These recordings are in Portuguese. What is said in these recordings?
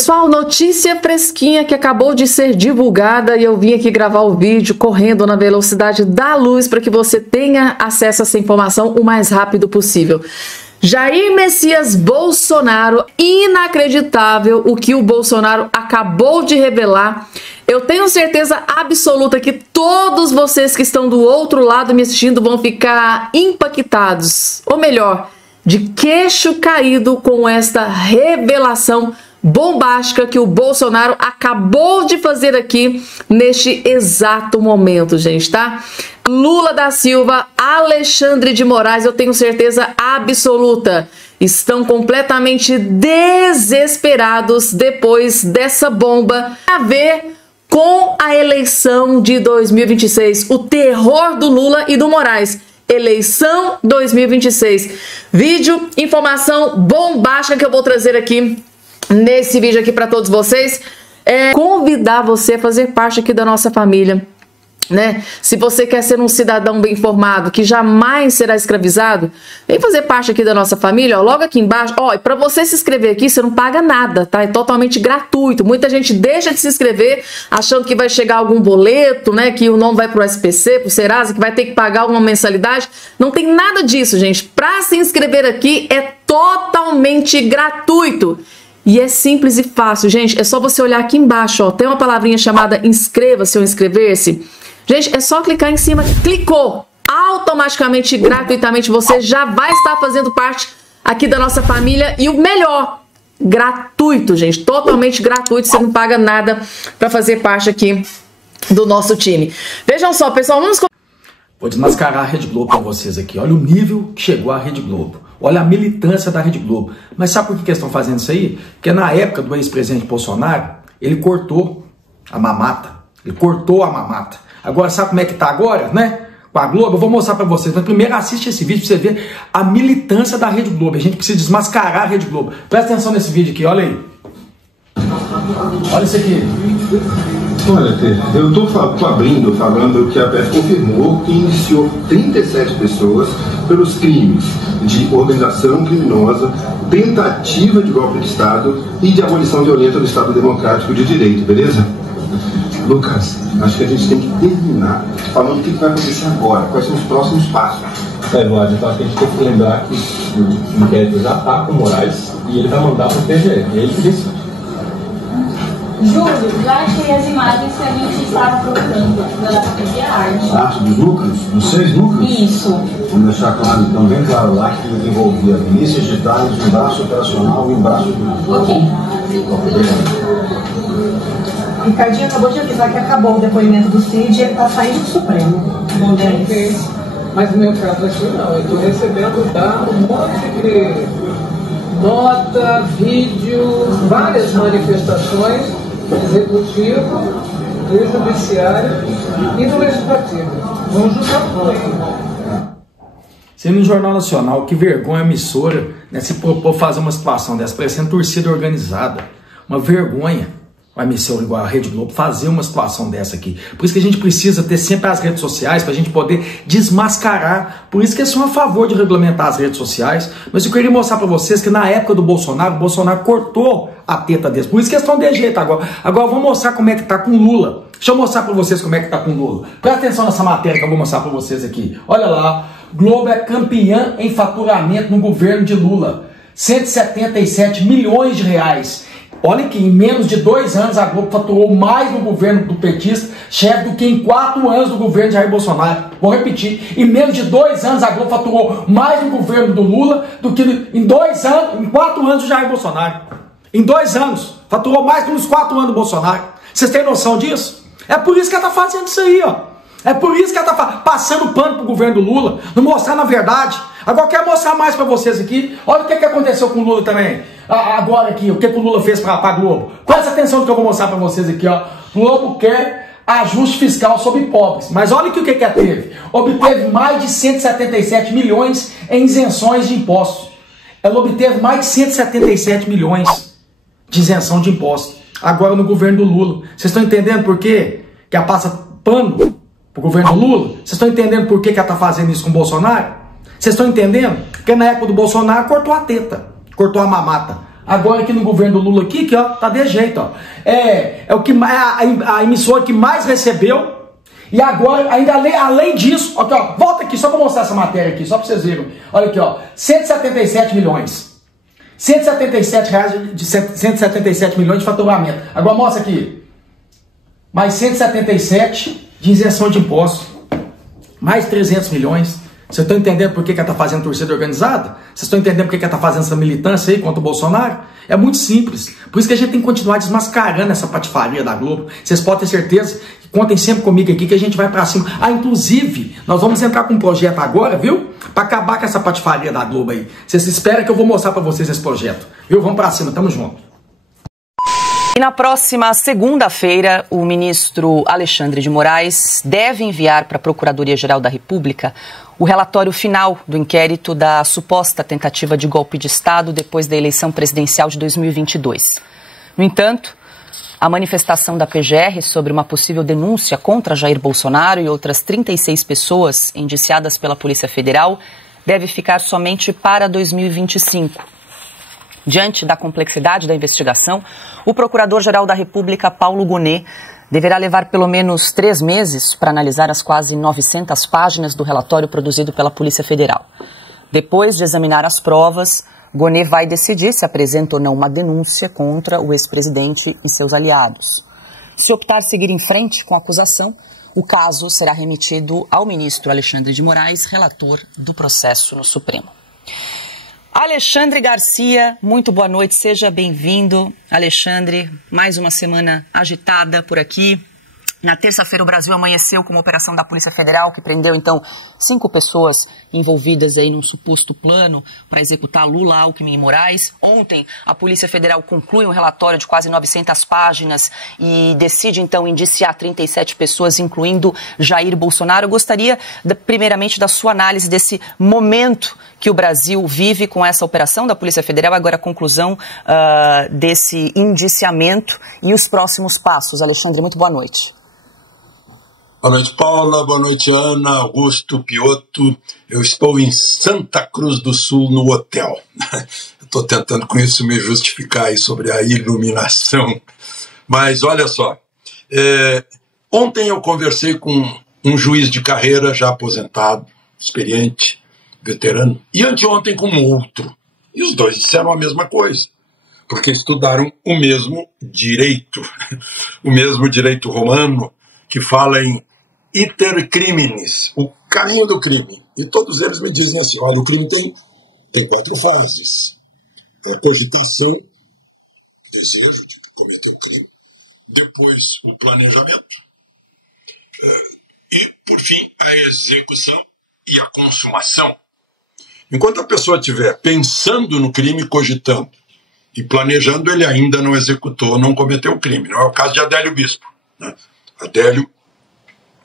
Pessoal, notícia fresquinha que acabou de ser divulgada e eu vim aqui gravar o vídeo correndo na velocidade da luz para que você tenha acesso a essa informação o mais rápido possível. Jair Messias Bolsonaro, inacreditável o que o Bolsonaro acabou de revelar. Eu tenho certeza absoluta que todos vocês que estão do outro lado me assistindo vão ficar impactados, ou melhor, de queixo caído com esta revelação bombástica que o Bolsonaro acabou de fazer aqui neste exato momento, gente, tá? Lula da Silva, Alexandre de Moraes, eu tenho certeza absoluta, estão completamente desesperados depois dessa bomba a ver com a eleição de 2026, o terror do Lula e do Moraes. Eleição 2026. Vídeo, informação bombástica que eu vou trazer aqui nesse vídeo aqui para todos vocês. Convidar você a fazer parte aqui da nossa família, né? Se você quer ser um cidadão bem informado, que jamais será escravizado, vem fazer parte aqui da nossa família, ó, logo aqui embaixo. Ó, e para você se inscrever aqui, você não paga nada, tá? É totalmente gratuito. Muita gente deixa de se inscrever achando que vai chegar algum boleto, né? Que o nome vai pro SPC, pro Serasa, que vai ter que pagar uma mensalidade. Não tem nada disso, gente. Para se inscrever aqui é totalmente gratuito. E é simples e fácil, gente. É só você olhar aqui embaixo, ó. Tem uma palavrinha chamada inscreva-se ou inscrever-se. Gente, é só clicar em cima, clicou, automaticamente, gratuitamente, você já vai estar fazendo parte aqui da nossa família e o melhor, gratuito, gente, totalmente gratuito, você não paga nada para fazer parte aqui do nosso time. Vejam só, pessoal, vamos... Vou desmascarar a Rede Globo para vocês aqui, olha o nível que chegou a Rede Globo, olha a militância da Rede Globo. Mas sabe por que eles estão fazendo isso aí? Porque na época do ex-presidente Bolsonaro, ele cortou a mamata, Agora, sabe como é que tá agora, né? Com a Globo, eu vou mostrar pra vocês. Mas primeiro assiste esse vídeo pra você ver a militância da Rede Globo. A gente precisa desmascarar a Rede Globo. Presta atenção nesse vídeo aqui, olha aí. Olha isso aqui. Olha, eu tô abrindo falando que a PF confirmou que iniciou 37 pessoas pelos crimes de organização criminosa, tentativa de golpe de Estado e de abolição violenta do Estado Democrático de Direito, beleza? Lucas, acho que a gente tem que terminar falando o que vai acontecer agora, quais são os próximos passos. Eduardo, então a gente tem que lembrar que o inquérito já está com o Moraes e ele vai mandar para o TGE, é ele que decide. Júlio, já achei as imagens que a gente estava procurando da Faculdade Arte. Arte dos núcleos? Dos 6 núcleos? Isso. Vamos deixar claro, então, bem claro lá que envolvia milícias digitais, um braço operacional e um braço do... Ok. Ricardinho acabou de avisar que acabou o depoimento do Cid e ele está saindo do Supremo. Ok. Mas no meu caso aqui não, eu estou recebendo um monte de nota, vídeo, várias manifestações do Executivo, do Judiciário e do Legislativo. Vamos juntar tudo aí. Sendo no Jornal Nacional, que vergonha a emissora, né, se propor fazer uma situação dessa, parecendo torcida organizada. Uma vergonha. Vai emissora igual a Rede Globo fazer uma situação dessa aqui. Por isso que a gente precisa ter sempre as redes sociais para a gente poder desmascarar. Por isso que eles são a favor de regulamentar as redes sociais. Mas eu queria mostrar para vocês que na época do Bolsonaro, o Bolsonaro cortou a teta deles. Por isso que eles estão de jeito agora. Agora eu vou mostrar como é que tá com o Lula. Deixa eu mostrar para vocês como é que tá com o Lula. Presta atenção nessa matéria que eu vou mostrar para vocês aqui. Olha lá. Globo é campeã em faturamento no governo de Lula. 177 milhões de reais. Olha que em menos de 2 anos a Globo faturou mais no governo do petista, chefe, do que em 4 anos do governo de Jair Bolsonaro. Vou repetir, em menos de 2 anos a Globo faturou mais no governo do Lula do que em 4 anos do Jair Bolsonaro. Em 2 anos, faturou mais que nos 4 anos do Bolsonaro. Vocês têm noção disso? É por isso que ela está fazendo isso aí, ó. É por isso que ela está passando pano pro governo do Lula, não mostrando a verdade. Agora eu quero mostrar mais para vocês aqui. Olha o que aconteceu com o Lula também. Agora aqui, o que o Lula fez para a Globo. Presta atenção no que eu vou mostrar para vocês aqui, ó. Globo quer ajuste fiscal sobre pobres. Mas olha que o que ela teve. Obteve mais de 177 milhões em isenções de impostos. Ela obteve mais de 177 milhões de isenção de impostos. Agora no governo do Lula. Vocês estão entendendo por quê? Que ela passa pano pro governo do Lula? Vocês estão entendendo por que ela está fazendo isso com o Bolsonaro? Vocês estão entendendo? Porque na época do Bolsonaro cortou a teta, cortou a mamata. Agora aqui no governo do Lula aqui, que ó, tá de jeito, ó. É o que a emissora que mais recebeu. E agora, ainda além disso, aqui, ó, volta aqui só para mostrar essa matéria aqui, só para vocês verem. Olha aqui, ó, 177 milhões. 177 milhões de faturamento. Agora mostra aqui. Mais 177 de isenção de impostos. Mais 300 milhões. Vocês estão entendendo por que ela está fazendo torcida organizada? Vocês estão entendendo por que ela está fazendo essa militância aí contra o Bolsonaro? É muito simples. Por isso que a gente tem que continuar desmascarando essa patifaria da Globo. Vocês podem ter certeza que contem sempre comigo aqui que a gente vai para cima. Ah, inclusive, nós vamos entrar com um projeto agora, viu? Para acabar com essa patifaria da Globo aí. Vocês esperam que eu vou mostrar para vocês esse projeto. Viu? Vamos para cima, tamo junto. E na próxima segunda-feira, o ministro Alexandre de Moraes deve enviar para a Procuradoria-Geral da República o relatório final do inquérito da suposta tentativa de golpe de Estado depois da eleição presidencial de 2022. No entanto, a manifestação da PGR sobre uma possível denúncia contra Jair Bolsonaro e outras 36 pessoas indiciadas pela Polícia Federal deve ficar somente para 2025. Diante da complexidade da investigação, o Procurador-Geral da República, Paulo Gonet, deverá levar pelo menos 3 meses para analisar as quase 900 páginas do relatório produzido pela Polícia Federal. Depois de examinar as provas, Gonet vai decidir se apresenta ou não uma denúncia contra o ex-presidente e seus aliados. Se optar seguir em frente com a acusação, o caso será remetido ao ministro Alexandre de Moraes, relator do processo no Supremo. Alexandre Garcia, muito boa noite, seja bem-vindo. Alexandre, mais uma semana agitada por aqui. Na terça-feira o Brasil amanheceu com uma operação da Polícia Federal que prendeu, então, 5 pessoas envolvidas aí num suposto plano para executar Lula, Alckmin e Moraes. Ontem, a Polícia Federal conclui um relatório de quase 900 páginas e decide, então, indiciar 37 pessoas, incluindo Jair Bolsonaro. Eu gostaria, primeiramente, da sua análise desse momento que o Brasil vive com essa operação da Polícia Federal, agora a conclusão desse indiciamento e os próximos passos. Alexandre, muito boa noite. Boa noite, Paula. Boa noite, Ana, Augusto, Piotto. Eu estou em Santa Cruz do Sul, no hotel. Estou tentando com isso me justificar aí sobre a iluminação. Mas olha só, ontem eu conversei com um juiz de carreira já aposentado, experiente, veterano, e anteontem com outro. E os dois disseram a mesma coisa, porque estudaram o mesmo direito romano, que fala em iter criminis, o caminho do crime. E todos eles me dizem assim, olha, o crime tem 4 fases. Cogitação, desejo de cometer o crime, depois o planejamento, e, por fim, a execução e a consumação. Enquanto a pessoa estiver pensando no crime, cogitando e planejando, ele ainda não executou, não cometeu o crime. Não é o caso de Adélio Bispo, né? Adélio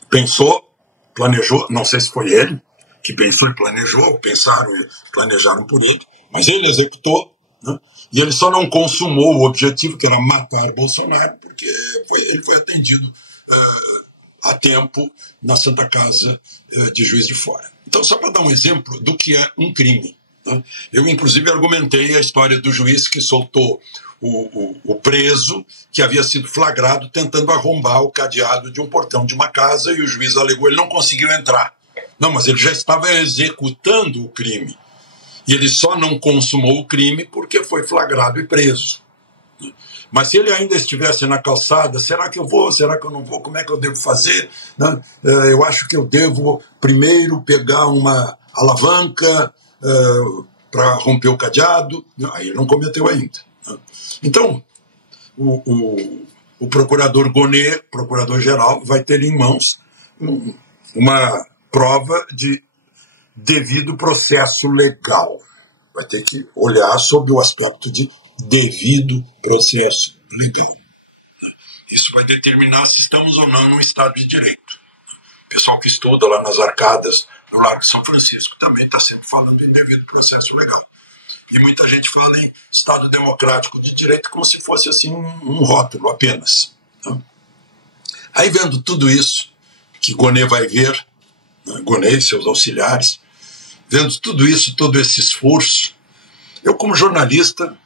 pensou, planejou, não sei se foi ele que pensou e planejou, pensaram e planejaram por ele, mas ele executou, né? E ele só não consumou o objetivo, que era matar Bolsonaro, porque ele foi atendido a tempo na Santa Casa de Juiz de Fora. Então, só para dar um exemplo do que é um crime, né? Eu, inclusive, argumentei a história do juiz que soltou o preso que havia sido flagrado tentando arrombar o cadeado de um portão de uma casa, e o juiz alegou, ele não conseguiu entrar. Não, mas ele já estava executando o crime. E ele só não consumou o crime porque foi flagrado e preso. Mas se ele ainda estivesse na calçada, será que eu vou, será que eu não vou, como é que eu devo fazer? Eu acho que eu devo primeiro pegar uma alavanca para romper o cadeado. Aí ele não cometeu ainda. Então, o procurador Gonet, procurador-geral, vai ter em mãos uma prova de devido processo legal. Vai ter que olhar sob o aspecto de devido processo legal. Isso vai determinar se estamos ou não num Estado de Direito. O pessoal que estuda lá nas arcadas, no Largo de São Francisco, também está sempre falando em devido processo legal. E muita gente fala em Estado Democrático de Direito como se fosse assim um rótulo apenas. Aí, vendo tudo isso, que Gonet vai ver, Gonet e seus auxiliares, vendo tudo isso, todo esse esforço, eu, como jornalista,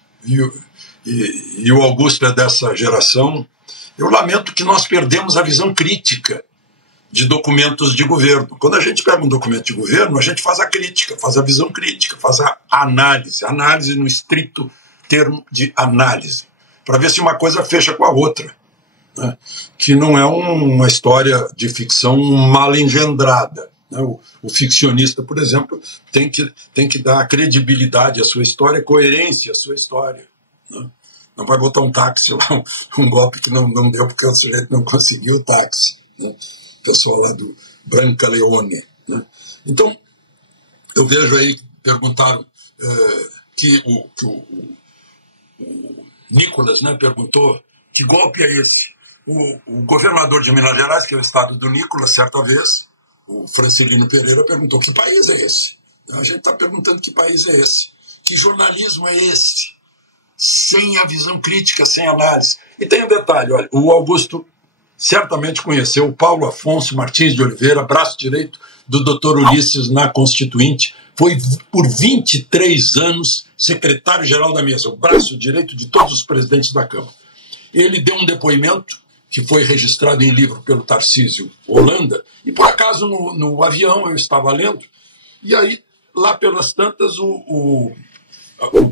e o Augusto é dessa geração, eu lamento que nós perdemos a visão crítica de documentos de governo. Quando a gente pega um documento de governo, a gente faz a crítica, faz a visão crítica, faz a análise no estrito termo de análise, para ver se uma coisa fecha com a outra, né? Que não é uma história de ficção mal engendrada, né? O ficcionista, por exemplo, tem que dar credibilidade à sua história, coerência à sua história, né? Não vai botar um táxi lá, um golpe que não deu porque o sujeito não conseguiu o táxi, né? O pessoal lá do Branca Leone, né? Então, eu vejo aí, perguntaram que o Nicolas, né, perguntou que golpe é esse. O governador de Minas Gerais, que é o estado do Nicolas, certa vez, o Francilino Pereira, perguntou que país é esse. A gente está perguntando que país é esse. Que jornalismo é esse? Sem a visão crítica, sem análise. E tem um detalhe, olha, o Augusto certamente conheceu o Paulo Afonso Martins de Oliveira, braço direito do Dr. Ulisses na Constituinte, foi por 23 anos secretário-geral da mesa, o braço direito de todos os presidentes da Câmara. Ele deu um depoimento que foi registrado em livro pelo Tarcísio Holanda, e por acaso no avião eu estava lendo, e aí, lá pelas tantas, o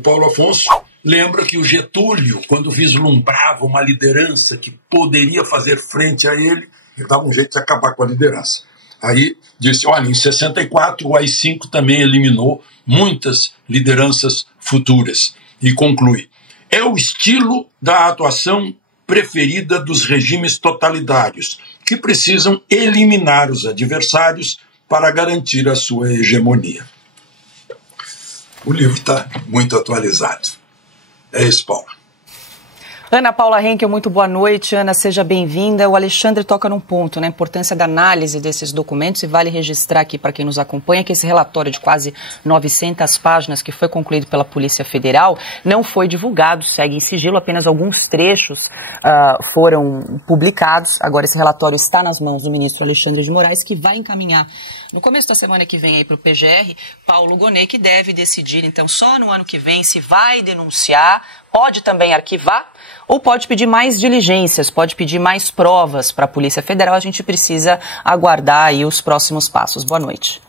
Paulo Afonso lembra que o Getúlio, quando vislumbrava uma liderança que poderia fazer frente a ele dava um jeito de acabar com a liderança. Aí disse, olha, em 64 o AI-5 também eliminou muitas lideranças futuras. E conclui, é o estilo da atuação preferida dos regimes totalitários, que precisam eliminar os adversários para garantir a sua hegemonia. O livro está muito atualizado. É isso, Paula. Ana Paula Henkel, muito boa noite. Ana, seja bem-vinda. O Alexandre toca num ponto, né? A importância da análise desses documentos, e vale registrar aqui para quem nos acompanha que esse relatório de quase 900 páginas que foi concluído pela Polícia Federal não foi divulgado, segue em sigilo, apenas alguns trechos foram publicados. Agora esse relatório está nas mãos do ministro Alexandre de Moraes, que vai encaminhar no começo da semana que vem aí para o PGR, Paulo Gonet, que deve decidir, então, só no ano que vem se vai denunciar, pode também arquivar, ou pode pedir mais diligências, pode pedir mais provas para a Polícia Federal. A gente precisa aguardar aí os próximos passos. Boa noite.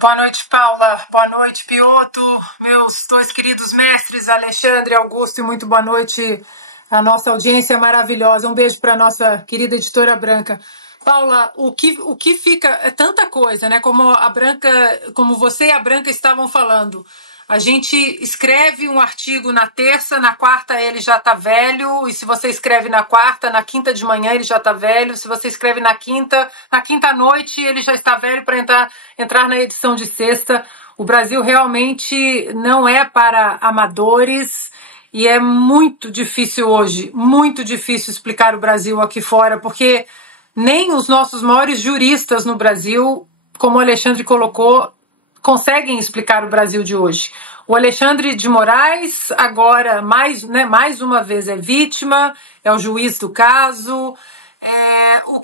Boa noite, Paula. Boa noite, Piotr, meus dois queridos mestres, Alexandre e Augusto, e muito boa noite à nossa audiência maravilhosa. Um beijo para a nossa querida editora Branca. Paula, o que fica é tanta coisa, né? Como você e a Branca estavam falando. A gente escreve um artigo na terça, na quarta ele já está velho, e se você escreve na quarta, na quinta de manhã ele já está velho, se você escreve na quinta à noite ele já está velho para entrar na edição de sexta. O Brasil realmente não é para amadores e é muito difícil hoje, muito difícil explicar o Brasil aqui fora, porque nem os nossos maiores juristas no Brasil, como o Alexandre colocou, conseguem explicar o Brasil de hoje. O Alexandre de Moraes agora, mais uma vez, é vítima, é o juiz do caso. O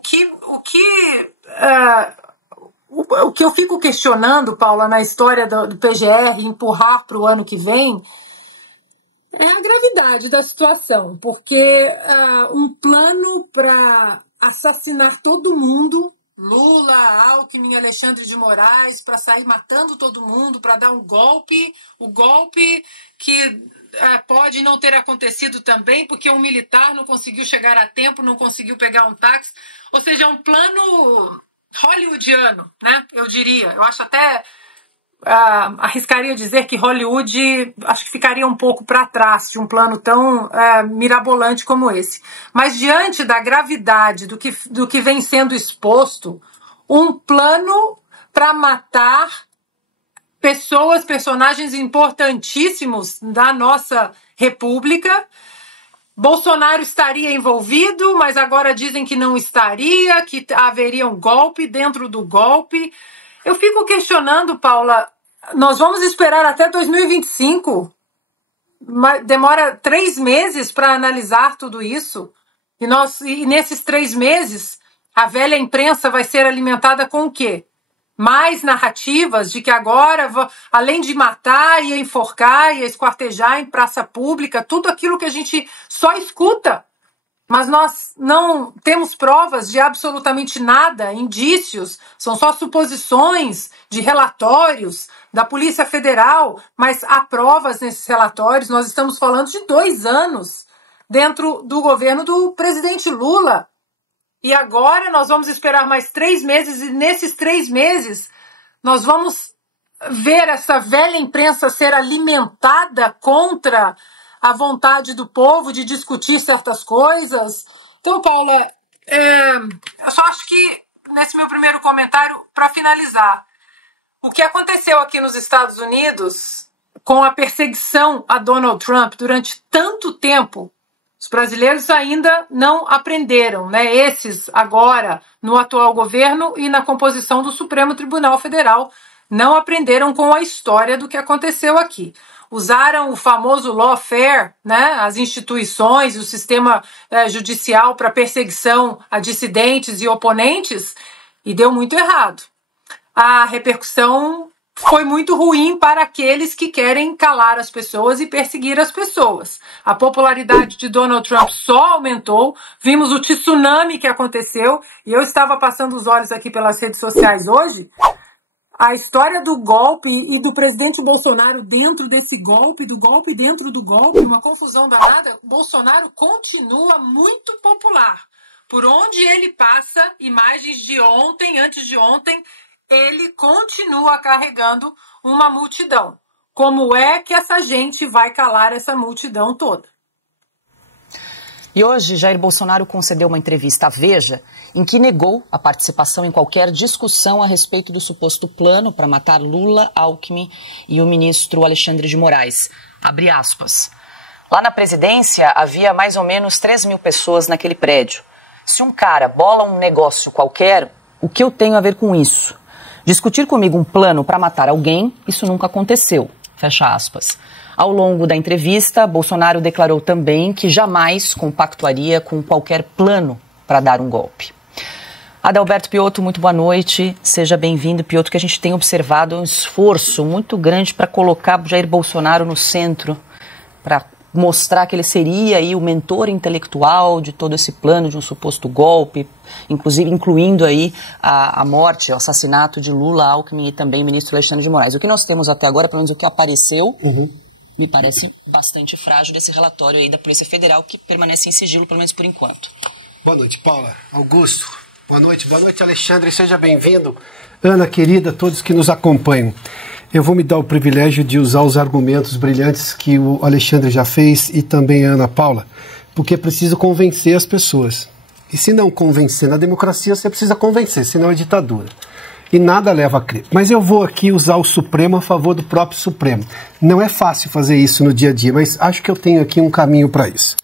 que eu fico questionando, Paula, na história do PGR, empurrar para o ano que vem, é a gravidade da situação, porque um plano para assassinar todo mundo, Lula, Alckmin, Alexandre de Moraes, para sair matando todo mundo, para dar um golpe, o golpe que pode não ter acontecido também, porque um militar não conseguiu chegar a tempo, não conseguiu pegar um táxi, ou seja, é um plano hollywoodiano, né? Eu diria, eu acho até, arriscaria dizer que Hollywood acho que ficaria um pouco para trás de um plano tão mirabolante como esse. Mas diante da gravidade do que vem sendo exposto, um plano para matar personagens importantíssimos da nossa República. Bolsonaro estaria envolvido, mas agora dizem que não estaria, que haveria um golpe dentro do golpe. Eu fico questionando, Paula, nós vamos esperar até 2025? Demora 3 meses para analisar tudo isso? E nesses 3 meses, a velha imprensa vai ser alimentada com o quê? mais narrativas de que agora, além de matar, ia enforcar, ia esquartejar em praça pública, tudo aquilo que a gente só escuta, mas nós não temos provas de absolutamente nada, indícios, são só suposições de relatórios da Polícia Federal, mas há provas nesses relatórios. Nós estamos falando de 2 anos dentro do governo do presidente Lula. E agora nós vamos esperar mais 3 meses, e nesses 3 meses nós vamos ver essa velha imprensa ser alimentada contra a vontade do povo de discutir certas coisas. Então, Paula, eu só acho que nesse meu primeiro comentário, para finalizar, o que aconteceu aqui nos Estados Unidos com a perseguição a Donald Trump durante tanto tempo, os brasileiros ainda não aprenderam, né? Esses agora, no atual governo e na composição do Supremo Tribunal Federal, não aprenderam com a história do que aconteceu aqui. Usaram o famoso lawfare, né? As instituições e o sistema judicial para perseguição a dissidentes e oponentes, e deu muito errado. A repercussão foi muito ruim para aqueles que querem calar as pessoas e perseguir as pessoas. A popularidade de Donald Trump só aumentou, vimos o tsunami que aconteceu, e eu estava passando os olhos aqui pelas redes sociais hoje, a história do golpe e do presidente Bolsonaro dentro desse golpe, do golpe dentro do golpe, uma confusão danada. Bolsonaro continua muito popular. Por onde ele passa, imagens de ontem, antes de ontem, ele continua carregando uma multidão. Como é que essa gente vai calar essa multidão toda? E hoje, Jair Bolsonaro concedeu uma entrevista à Veja em que negou a participação em qualquer discussão a respeito do suposto plano para matar Lula, Alckmin e o ministro Alexandre de Moraes. Abre aspas. Lá na presidência havia mais ou menos 3.000 pessoas naquele prédio. Se um cara bola um negócio qualquer, o que eu tenho a ver com isso? Discutir comigo um plano para matar alguém, isso nunca aconteceu. Fecha aspas. Ao longo da entrevista, Bolsonaro declarou também que jamais compactuaria com qualquer plano para dar um golpe. Adalberto Piotto, muito boa noite. Seja bem-vindo, Piotto, que a gente tem observado um esforço muito grande para colocar Jair Bolsonaro no centro, para mostrar que ele seria aí o mentor intelectual de todo esse plano de um suposto golpe, inclusive incluindo aí a morte, o assassinato de Lula, Alckmin e também o ministro Alexandre de Moraes. O que nós temos até agora, pelo menos o que apareceu, me parece bastante frágil desse relatório aí da Polícia Federal, que permanece em sigilo, pelo menos por enquanto. Boa noite, Paula. Augusto, boa noite, Alexandre, seja bem-vindo. Ana, querida, todos que nos acompanham. Eu vou me dar o privilégio de usar os argumentos brilhantes que o Alexandre já fez e também a Ana Paula, porque é preciso convencer as pessoas. E se não convencer na democracia, você precisa convencer, senão é ditadura. E nada leva a crer. Mas eu vou aqui usar o Supremo a favor do próprio Supremo. Não é fácil fazer isso no dia a dia, mas acho que eu tenho aqui um caminho para isso.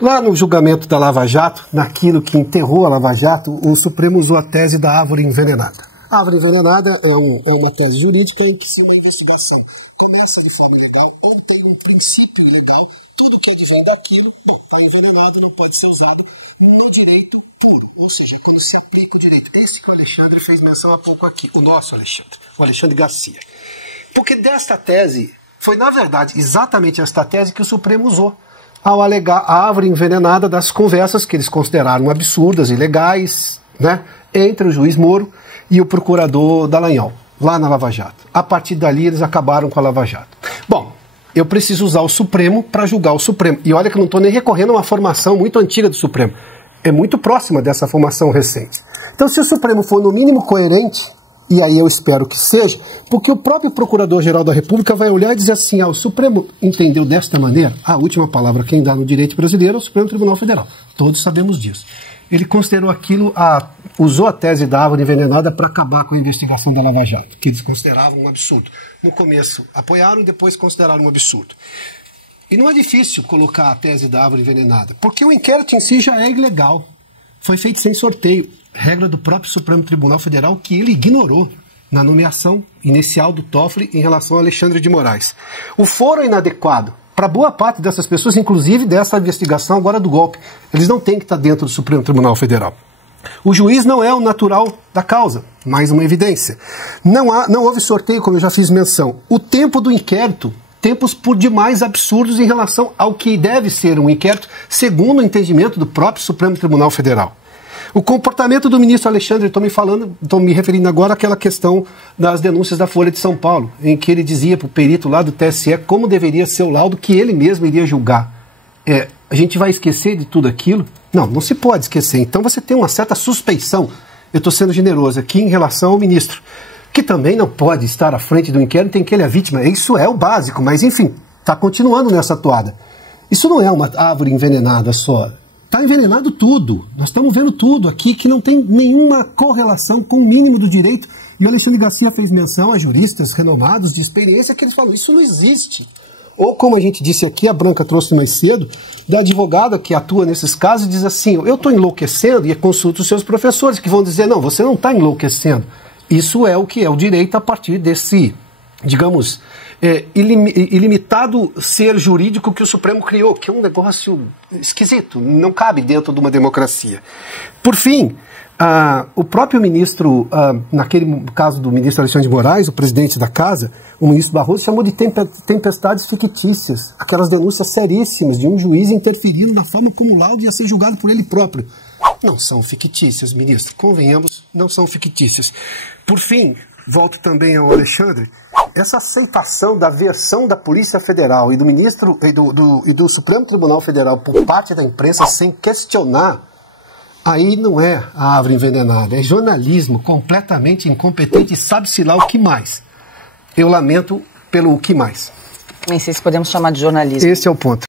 Lá no julgamento da Lava Jato, naquilo que enterrou a Lava Jato, o Supremo usou a tese da árvore envenenada. A árvore envenenada é uma tese jurídica em que se uma investigação começa de forma ilegal ou tem um princípio ilegal, tudo que advém daquilo, está envenenado, não pode ser usado no direito puro, ou seja, quando se aplica o direito. Esse que o Alexandre fez menção há pouco aqui, o nosso Alexandre, o Alexandre Garcia. Porque desta tese, foi na verdade exatamente esta tese que o Supremo usou ao alegar a árvore envenenada das conversas que eles consideraram absurdas, ilegais, né, entre o juiz Moro e o procurador Dallagnol, lá na Lava Jato. A partir dali, eles acabaram com a Lava Jato. Bom, eu preciso usar o Supremo para julgar o Supremo. E olha que eu não estou nem recorrendo a uma formação muito antiga do Supremo. É muito próxima dessa formação recente. Então, se o Supremo for no mínimo coerente, e aí eu espero que seja, porque o próprio Procurador-Geral da República vai olhar e dizer assim, o Supremo entendeu desta maneira, a última palavra quem dá no direito brasileiro é o Supremo Tribunal Federal. Todos sabemos disso. Ele considerou aquilo, usou a tese da árvore envenenada para acabar com a investigação da Lava Jato, que eles consideravam um absurdo. No começo apoiaram, depois consideraram um absurdo. E não é difícil colocar a tese da árvore envenenada, porque o inquérito em si já é ilegal. Foi feito sem sorteio, regra do próprio Supremo Tribunal Federal que ele ignorou na nomeação inicial do Toffoli em relação a Alexandre de Moraes. O foro é inadequado para boa parte dessas pessoas, inclusive dessa investigação agora do golpe. Eles não têm que estar dentro do Supremo Tribunal Federal. O juiz não é o natural da causa, mais uma evidência. Não houve sorteio, como eu já fiz menção. O tempo do inquérito, tempos por demais absurdos em relação ao que deve ser um inquérito, segundo o entendimento do próprio Supremo Tribunal Federal. O comportamento do ministro Alexandre, estou me referindo agora àquela questão das denúncias da Folha de São Paulo, em que ele dizia para o perito lá do TSE como deveria ser o laudo que ele mesmo iria julgar. A gente vai esquecer de tudo aquilo? Não, não se pode esquecer. Então você tem uma certa suspeição, eu estou sendo generoso aqui, em relação ao ministro, que também não pode estar à frente do inquérito em que ele é vítima. Isso é o básico, mas enfim, está continuando nessa toada. Isso não é uma árvore envenenada só. Está envenenado tudo. Nós estamos vendo tudo aqui que não tem nenhuma correlação com o mínimo do direito. E o Alexandre Garcia fez menção a juristas renomados de experiência que eles falam, isso não existe. Ou como a gente disse aqui, a Branca trouxe mais cedo, da advogada que atua nesses casos diz assim, eu estou enlouquecendo e consulta os seus professores que vão dizer, não, você não está enlouquecendo. Isso é o que é o direito a partir desse, digamos, ilimitado ser jurídico que o Supremo criou, que é um negócio esquisito, não cabe dentro de uma democracia. Por fim, o próprio ministro, naquele caso do ministro Alexandre de Moraes, o presidente da casa, o ministro Barroso, chamou de tempestades fictícias, aquelas denúncias seríssimas de um juiz interferindo na forma como o laudo ia ser julgado por ele próprio. Não são fictícias, ministro, convenhamos, não são fictícias. Por fim, volto também ao Alexandre, essa aceitação da versão da Polícia Federal e do ministro e do Supremo Tribunal Federal por parte da imprensa sem questionar, aí não é a árvore envenenada, é jornalismo completamente incompetente e sabe-se lá o que mais. Eu lamento pelo o que mais. Nem sei se podemos chamar de jornalismo. Esse é o ponto.